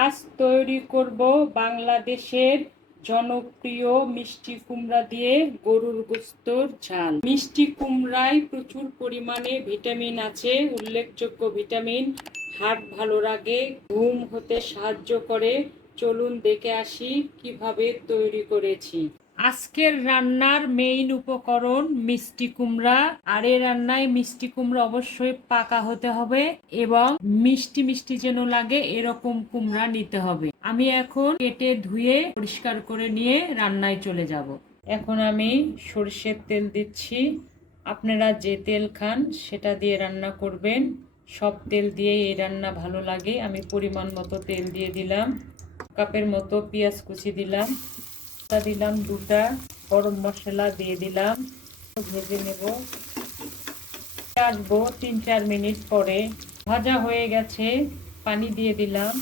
আজ তৈরি করব বাংলাদেশের জনপ্রিয় মিষ্টি কুমড়া দিয়ে গরুর গোশতের ঝাল। মিষ্টি কুমড়ায় প্রচুর পরিমাণে ভিটামিন আছে। উল্লেখযোগ্য ভিটামিন হার্ট ভালো রাখে, ঘুম হতে সাহায্য করে। চলুন দেখে আসি কিভাবে তৈরি করেছি। আজকের রান্নার মেইন উপকরণ মিষ্টি কুমড়া। আর এই রান্নায় মিষ্টি কুমড়া অবশ্যই পাকা হতে হবে এবং মিষ্টি মিষ্টি যেন লাগে এরকম কুমড়া নিতে হবে। আমি এখন কেটে ধুয়ে পরিষ্কার করে নিয়ে রান্নায় চলে যাব। এখন আমি সরষের তেল দিচ্ছি। আপনারা যে তেল খান সেটা দিয়ে রান্না করবেন। সব তেল দিয়ে এই রান্না ভালো লাগে। আমি পরিমাণ মতো তেল দিয়ে দিলাম। কাপের মতো পেঁয়াজ কুচি দিলাম, দিলাম দুটা, গরম মশলা দিয়ে দিলাম, ভেজে নেব। আসবো 3-4 মিনিট পরে। ভাজা হয়ে গেছে, পানি দিয়ে দিলাম।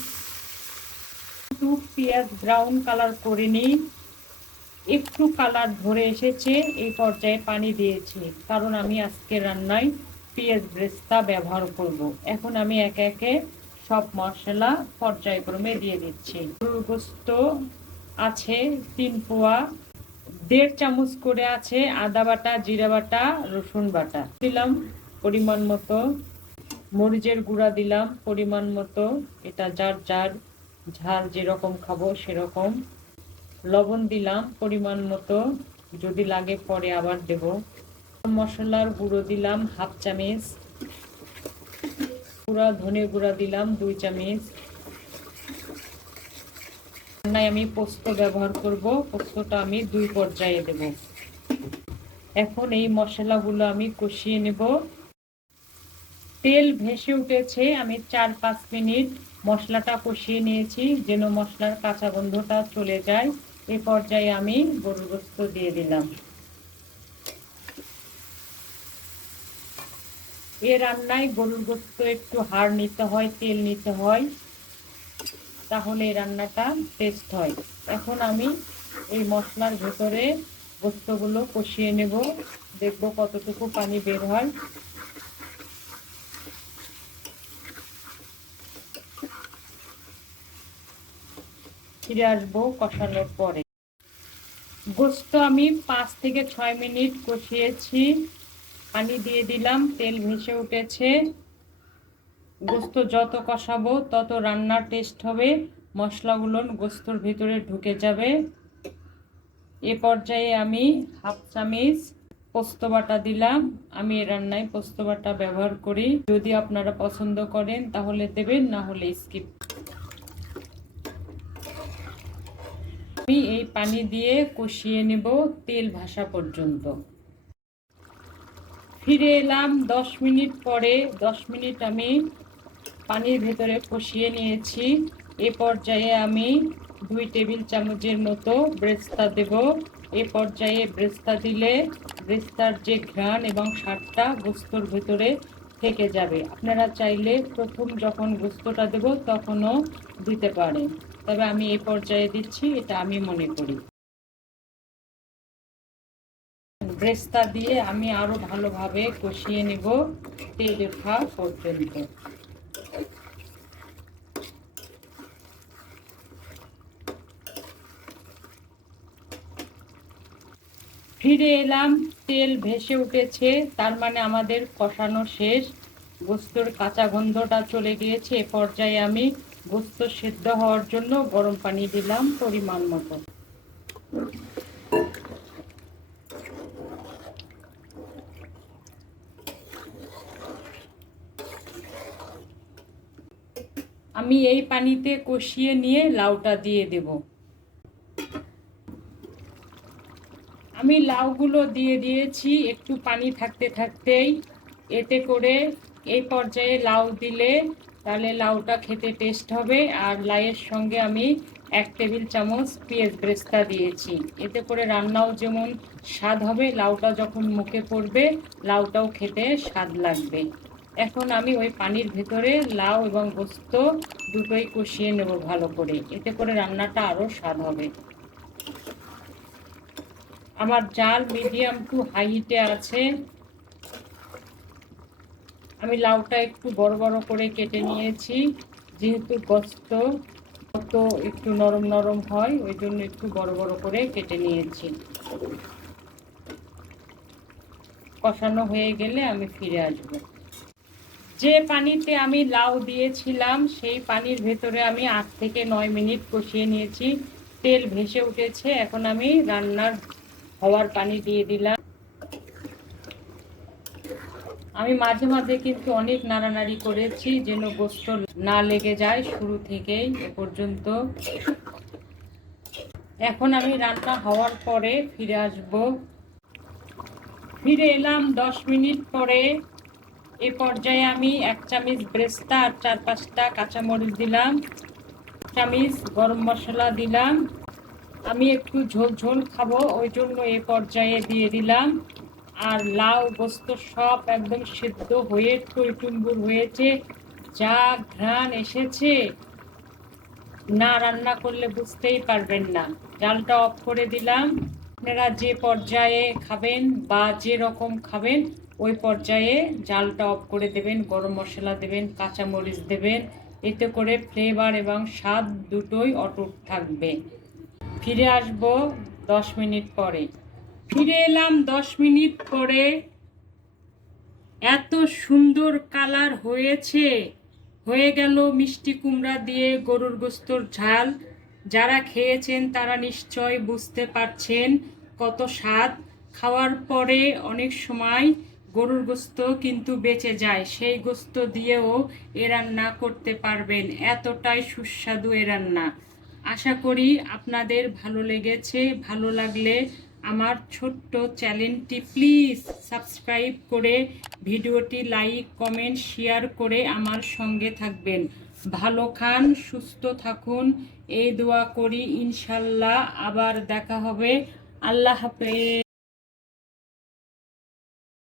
একটু পেঁয়াজ ব্রাউন কালার করে নিই, একটু কালার ধরে এসেছে, এই পর্যায়ে পানি দিয়েছি, কারণ আমি আজকে রান্নায় পেঁয়াজ বেরেস্তা ব্যবহার করব। এখন আমি একে একে সব মশলা পর্যায়ক্রমে দিয়ে দিচ্ছি। গরুর গোশত আছে 3 পোয়া, 1.5 চামচ করে আছে আদা বাটা, জিরা বাটা, রসুন বাটা দিলাম পরিমাণ মতো, মরিচের গুঁড়া দিলাম পরিমাণ মতো, এটা যার যার ঝাল যেরকম খাবো সেরকম। লবণ দিলাম পরিমাণ মতো, যদি লাগে পরে আবার দেব। মশলার গুঁড়ো দিলাম 1/2 চামচ, গুঁড়া ধনে গুঁড়া দিলাম 2 চামচ। রান্নায় আমি পোস্ত ব্যবহার করব, পোস্তটা আমি 2 পর্যায়ে দেব। এখন এই মশলাগুলো আমি কষিয়ে নেব। তেল ভেসে উঠেছে, আমি 4-5 মিনিট মশলাটা কষিয়ে নিয়েছি যেন মশলার কাঁচা গন্ধটা চলে যায়। এই পর্যায়ে আমি গরুর গোশত দিয়ে দিলাম। এই রান্নায় গরুর গোশত একটু হাড় নিতে হয়, তেল নিতে হয়, তাহলে এই রান্নাটা টেস্ট হয়। এখন আমি এই মশলার ভেতরে গোশতগুলো কষিয়ে নেব, দেখব কতটুকু পানি বের হয়। ফিরে আসবো কষানোর পরে। গোশত আমি 5 থেকে 6 মিনিট কষিয়েছি, পানি দিয়ে দিলাম, তেল ভেসে উঠেছে। গোশত যত কষাবো তত রান্নার টেস্ট হবে, মশলাগুলো গোশতর ভিতরে ঢুকে যাবে। এ পর্যায়ে আমি 1/2 চামচ পোস্ত বাটা দিলাম। আমি এই রান্নায় পোস্ত বাটা ব্যবহার করি, যদি আপনারা পছন্দ করেন তাহলে দেবেন, না হলে স্কিপ। আমি এই পানি দিয়ে কষিয়ে নেব তেল ভাসা পর্যন্ত। ফিরে এলাম 10 মিনিট পরে। 10 মিনিট আমি পানির ভেতরে কষিয়ে নিয়েছি। এ পর্যায়ে আমি 2 টেবিল চামচের মতো বেরেস্তা দেব। এ পর্যায়ে বেরেস্তা দিলে বেরেস্তার যে ঘ্রাণ এবং স্বাদটা গোশতর ভেতরে থেকে যাবে। আপনারা চাইলে প্রথম যখন গোশতটা দেব তখনও দিতে পারেন, তবে আমি এই পর্যায়ে দিচ্ছি, এটা আমি মনে করি। বেরেস্তা দিয়ে আমি আরো ভালোভাবে কষিয়ে নেব তেল ওঠা পর্যন্ত। ফিরে এলাম, তেল ভেসে উঠেছে, তার মানে আমাদের কষানো শেষ। গোশতের কাঁচা গন্ধটা চলে গিয়েছে। এ পর্যায়ে আমি গোশত সিদ্ধ হওয়ার জন্য গরম পানি দিলাম পরিমাণ মতো। আমি এই পানিতে কষিয়ে নিয়ে লাউটা দিয়ে দেব। আমি লাউগুলো দিয়ে দিয়েছি একটু পানি থাকতে থাকতেই, এতে করে এই পর্যায়ে লাউ দিলে তাহলে লাউটা খেতে টেস্ট হবে। আর লাউয়ের সঙ্গে আমি 1 টেবিল চামচ পেঁয়াজ বেরেস্তা দিয়েছি, এতে করে রান্নাও যেমন স্বাদ হবে, লাউটা যখন মুখে পড়বে লাউটাও খেতে স্বাদ লাগবে। এখন আমি ওই পানির ভেতরে লাউ এবং গোশত দুটোই কষিয়ে নেব ভালো করে, এতে করে রান্নাটা আরও স্বাদ হবে। আমার জাল মিডিয়াম টু হাই হিটে আছে। আমি লাউটা একটু বড় বড় করে কেটে নিয়েছি, যেহেতু গোশত তো একটু নরম নরম হয়, ওই জন্য একটু বড় বড় করে কেটে নিয়েছি। কষানো হয়ে গেলে আমি ফিরে আসব। যে পানিতে আমি লাউ দিয়েছিলাম সেই পানির ভেতরে আমি 8 থেকে 9 মিনিট কষিয়ে নিয়েছি। তেল ভেসে উঠেছে, এখন আমি রান্নার হওয়ার পানি দিয়ে দিলাম। আমি মাঝে মাঝে কিন্তু অনেক নাড়ানাড়ি করেছি যেন গোস্ত না লেগে যায় শুরু থেকেই এ পর্যন্ত। এখন আমি রান্না হওয়ার পরে ফিরে আসব। ফিরে এলাম 10 মিনিট পরে। এ পর্যায়ে আমি 1 চামচ ব্রেস্তা আর 4-5টা কাঁচামরিচ দিলাম, চামচ গরম মশলা দিলাম। আমি একটু ঝোল ঝোল খাবো, ওই জন্য এ পর্যায়ে দিয়ে দিলাম। আর লাউ গোস্ত সব একদম সিদ্ধ হয়ে টইটুম্বুর হয়েছে, যা ঘ্রাণ এসেছে না রান্না করলে বুঝতেই পারবেন না। জালটা অফ করে দিলাম। আপনারা যে পর্যায়ে খাবেন বা যে রকম খাবেন ওই পর্যায়ে জালটা অফ করে দেবেন, গরম মশলা দেবেন, কাঁচামরিচ দেবেন, এতে করে ফ্লেভার এবং স্বাদ দুটোই অটুট থাকবে। ফিরে আসব 10 মিনিট পরে। ফিরে এলাম 10 মিনিট পরে। এত সুন্দর কালার হয়েছে, হয়ে গেল মিষ্টি কুমড়া দিয়ে গরুর গোস্তর ঝাল। যারা খেয়েছেন তারা নিশ্চয় বুঝতে পারছেন কত স্বাদ। খাওয়ার পরে অনেক সময় গরুর গোস্ত কিন্তু বেঁচে যায়, সেই গোস্ত দিয়েও এ রান্না করতে পারবেন, এতটাই সুস্বাদু এ রান্না। আশা করি আপনাদের ভালো লেগেছে। ভালো লাগলে আমার ছোট্ট চ্যানেলটি প্লিজ সাবস্ক্রাইব করে ভিডিওটি লাইক কমেন্ট শেয়ার করে আমার সঙ্গে থাকবেন। ভালো খান, সুস্থ থাকুন, এই দোয়া করি। ইনশাল্লাহ আবার দেখা হবে। আল্লাহ হাফেজ।